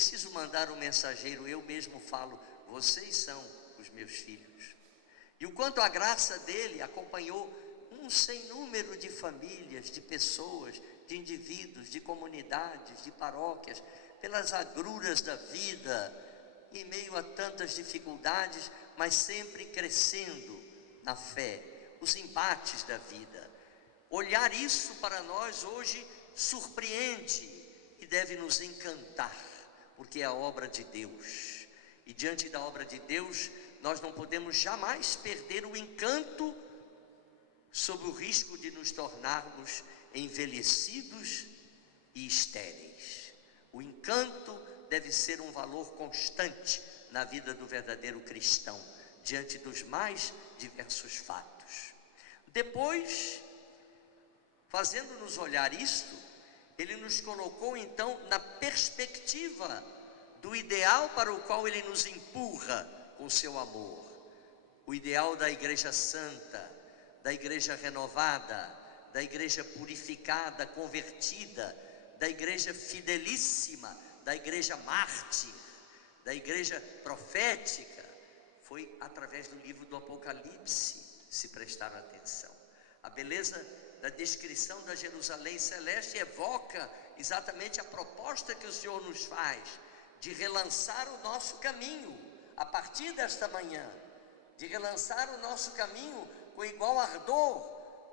preciso mandar um mensageiro, eu mesmo falo, vocês são os meus filhos. E o quanto a graça dele acompanhou um sem número de famílias, de pessoas, de indivíduos, de comunidades, de paróquias, pelas agruras da vida, em meio a tantas dificuldades, mas sempre crescendo na fé, os embates da vida. Olhar isso para nós hoje surpreende e deve nos encantar, porque é a obra de Deus. E diante da obra de Deus, nós não podemos jamais perder o encanto, sob o risco de nos tornarmos envelhecidos e estéreis. O encanto deve ser um valor constante na vida do verdadeiro cristão, diante dos mais diversos fatos. Depois, fazendo-nos olhar isto, ele nos colocou então na perspectiva do ideal para o qual ele nos empurra com seu amor. O ideal da igreja santa, da igreja renovada, da igreja purificada, convertida, da igreja fidelíssima, da igreja mártir, da igreja profética. Foi através do livro do Apocalipse, se prestar atenção. A beleza da descrição da Jerusalém celeste evoca exatamente a proposta que o Senhor nos faz, de relançar o nosso caminho, a partir desta manhã, de relançar o nosso caminho com igual ardor,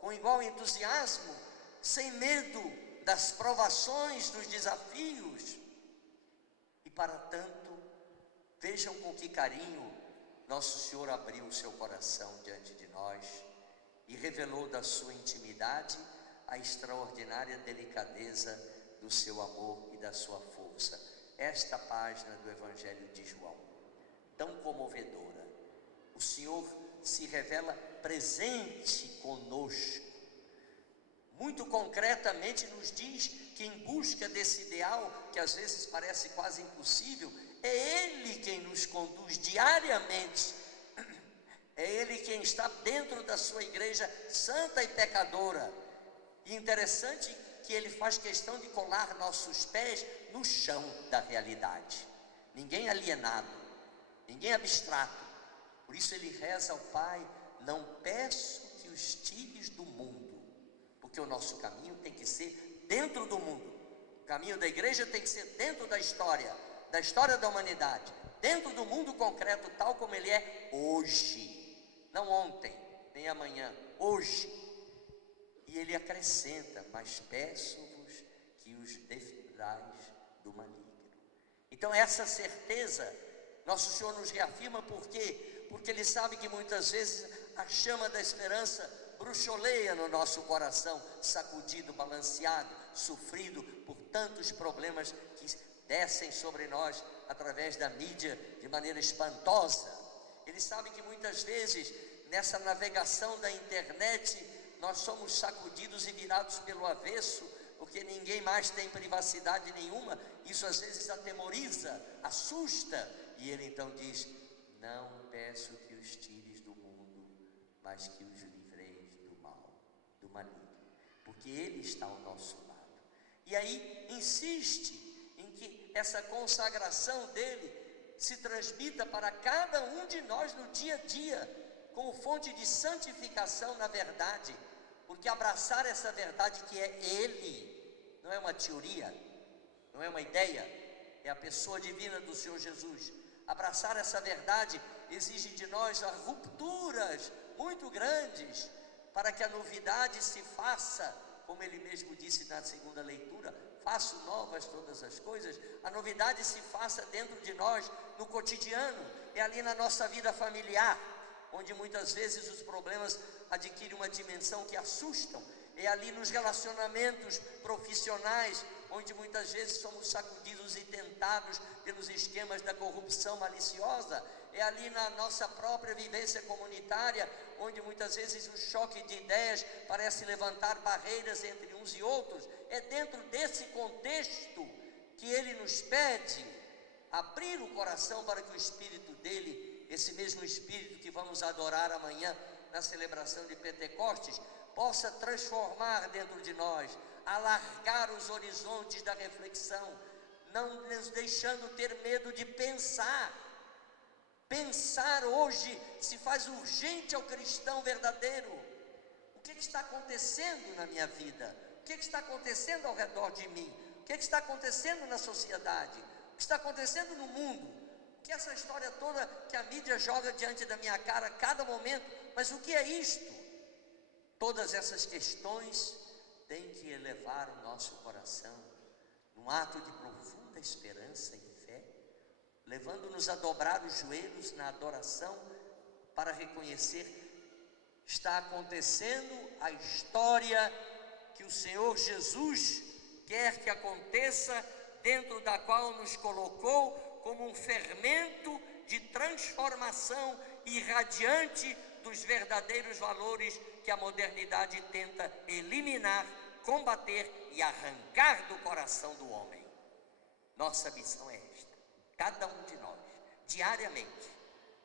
com igual entusiasmo, sem medo das provações, dos desafios. E para tanto, vejam com que carinho nosso Senhor abriu o seu coração diante de nós e revelou da sua intimidade a extraordinária delicadeza do seu amor e da sua força. Esta página do Evangelho de João, tão comovedora, o Senhor se revela presente conosco, muito concretamente nos diz que em busca desse ideal, que às vezes parece quase impossível, é Ele quem nos conduz diariamente, é Ele quem está dentro da sua igreja santa e pecadora. E interessante que Ele faz questão de colar nossos pés no chão da realidade, ninguém alienado, ninguém abstrato. Por isso Ele reza ao Pai: não peço que os tires do mundo, porque o nosso caminho tem que ser dentro do mundo. O caminho da igreja tem que ser dentro da história da humanidade, dentro do mundo concreto, tal como ele é hoje, não ontem, nem amanhã, hoje. E ele acrescenta: mas peço-vos que os defendais do maligno. Então essa certeza, nosso Senhor nos reafirma. Por quê? Porque Ele sabe que muitas vezes a chama da esperança bruxoleia no nosso coração, sacudido, balanceado, sofrido por tantos problemas que descem sobre nós através da mídia de maneira espantosa. Ele sabe que muitas vezes nessa navegação da internet nós somos sacudidos e virados pelo avesso, porque ninguém mais tem privacidade nenhuma. Isso às vezes atemoriza, assusta, e ele então diz: não peço que os tires do mundo, mas que os livreis do mal, do maligno, porque Ele está ao nosso lado. E aí insiste em que essa consagração dele se transmita para cada um de nós no dia a dia, como fonte de santificação na verdade, porque abraçar essa verdade que é Ele, não é uma teoria, não é uma ideia, é a pessoa divina do Senhor Jesus. Abraçar essa verdade exige de nós rupturas muito grandes, para que a novidade se faça, como ele mesmo disse na segunda leitura: faço novas todas as coisas. A novidade se faça dentro de nós, no cotidiano, é ali na nossa vida familiar, onde muitas vezes os problemas adquirem uma dimensão que assustam, é ali nos relacionamentos profissionais, onde muitas vezes somos sacudidos e tentados pelos esquemas da corrupção maliciosa, é ali na nossa própria vivência comunitária, onde muitas vezes o choque de ideias parece levantar barreiras entre uns e outros. É dentro desse contexto que ele nos pede abrir o coração para que o Espírito dele, esse mesmo Espírito que vamos adorar amanhã na celebração de Pentecostes, possa transformar dentro de nós, alargar os horizontes da reflexão, não nos deixando ter medo de pensar. Pensar hoje se faz urgente ao cristão verdadeiro. O que está acontecendo na minha vida? O que está acontecendo ao redor de mim? O que está acontecendo na sociedade? O que está acontecendo no mundo? Que essa história toda que a mídia joga diante da minha cara a cada momento, mas o que é isto? Todas essas questões têm que elevar o nosso coração num ato de profunda esperança e fé, levando-nos a dobrar os joelhos na adoração para reconhecer: está acontecendo a história que o Senhor Jesus quer que aconteça, dentro da qual nos colocou como um fermento de transformação irradiante dos verdadeiros valores que a modernidade tenta eliminar, combater e arrancar do coração do homem. Nossa missão é esta, cada um de nós, diariamente,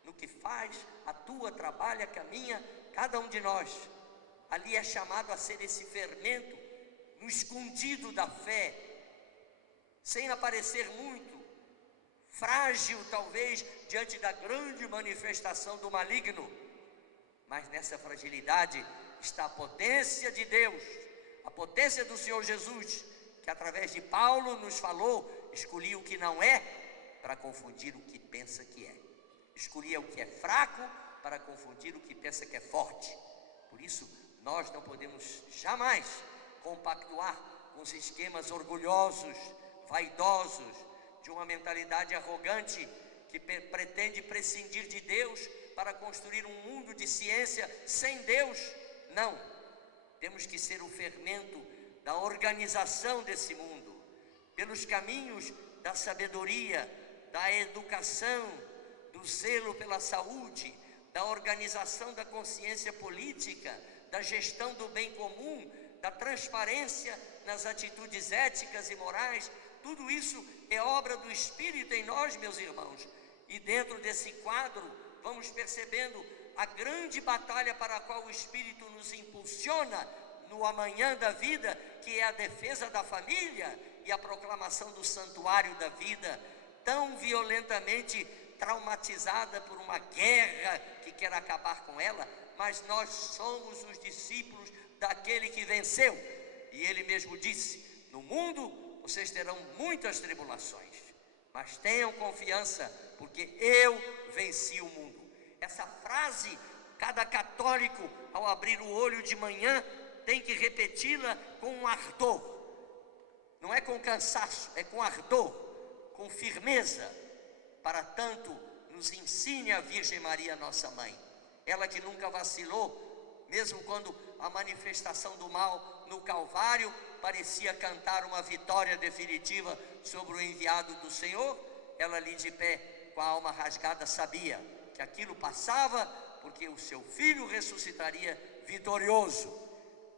no que faz, atua, trabalha, caminha, cada um de nós, ali é chamado a ser esse fermento, no escondido da fé, sem aparecer muito, frágil talvez, diante da grande manifestação do maligno, mas nessa fragilidade está a potência de Deus, a potência do Senhor Jesus, que através de Paulo nos falou: escolhi o que não é, para confundir o que pensa que é, escolhi o que é fraco, para confundir o que pensa que é forte. Por isso, nós não podemos jamais compactuar com os esquemas orgulhosos, vaidosos, de uma mentalidade arrogante, que pretende prescindir de Deus para construir um mundo de ciência sem Deus. Não, temos que ser o fermento da organização desse mundo, pelos caminhos da sabedoria, da educação, do zelo pela saúde, da organização da consciência política, da gestão do bem comum, da transparência nas atitudes éticas e morais. Tudo isso é obra do Espírito em nós, meus irmãos, e dentro desse quadro vamos percebendo a grande batalha para a qual o Espírito nos impulsiona no amanhã da vida, que é a defesa da família e a proclamação do santuário da vida, tão violentamente traumatizada por uma guerra que quer acabar com ela, mas nós somos os discípulos daquele que venceu, e ele mesmo disse: no mundo vocês terão muitas tribulações, mas tenham confiança, porque eu venci o mundo. Essa frase, cada católico, ao abrir o olho de manhã, tem que repeti-la com um ardor, não é com cansaço, é com ardor, com firmeza, para tanto nos ensine a Virgem Maria, nossa mãe, ela que nunca vacilou, mesmo quando a manifestação do mal no Calvário parecia cantar uma vitória definitiva sobre o enviado do Senhor, ela ali de pé, com a alma rasgada, sabia que aquilo passava, porque o seu filho ressuscitaria vitorioso.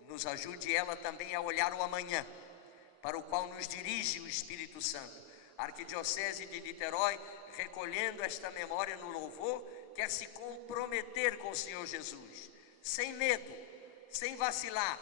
Nos ajude ela também a olhar o amanhã, para o qual nos dirige o Espírito Santo. A Arquidiocese de Niterói, recolhendo esta memória no louvor, quer se comprometer com o Senhor Jesus, sem medo, sem vacilar,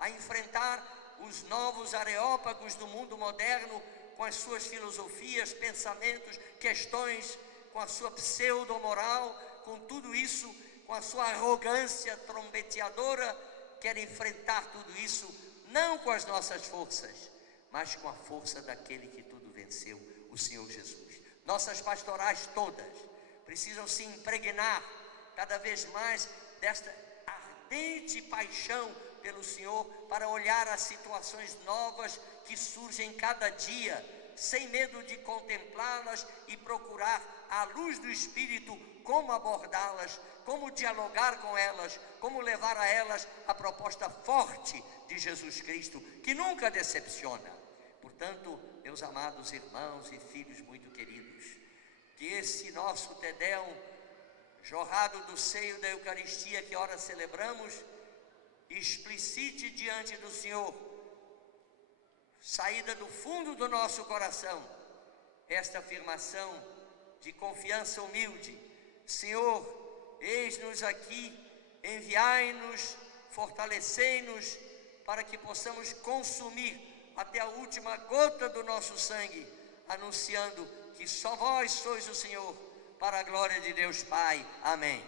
a enfrentar os novos areópagos do mundo moderno, com as suas filosofias, pensamentos, questões, com a sua pseudo-moral, com tudo isso, com a sua arrogância trombeteadora, quer enfrentar tudo isso, não com as nossas forças, mas com a força daquele que tudo venceu, o Senhor Jesus. Nossas pastorais todas precisam se impregnar cada vez mais desta ardente paixão pelo Senhor, para olhar as situações novas que surgem cada dia, sem medo de contemplá-las e procurar, à luz do Espírito, como abordá-las, como dialogar com elas, como levar a elas a proposta forte de Jesus Cristo, que nunca decepciona. Portanto, meus amados irmãos e filhos muito queridos, que esse nosso Te Deum, jorrado do seio da Eucaristia que ora celebramos, explicite diante do Senhor, saída do fundo do nosso coração, esta afirmação de confiança humilde: Senhor, eis-nos aqui, enviai-nos, fortalecei-nos, para que possamos consumir até a última gota do nosso sangue anunciando que só vós sois o Senhor, para a glória de Deus Pai. Amém.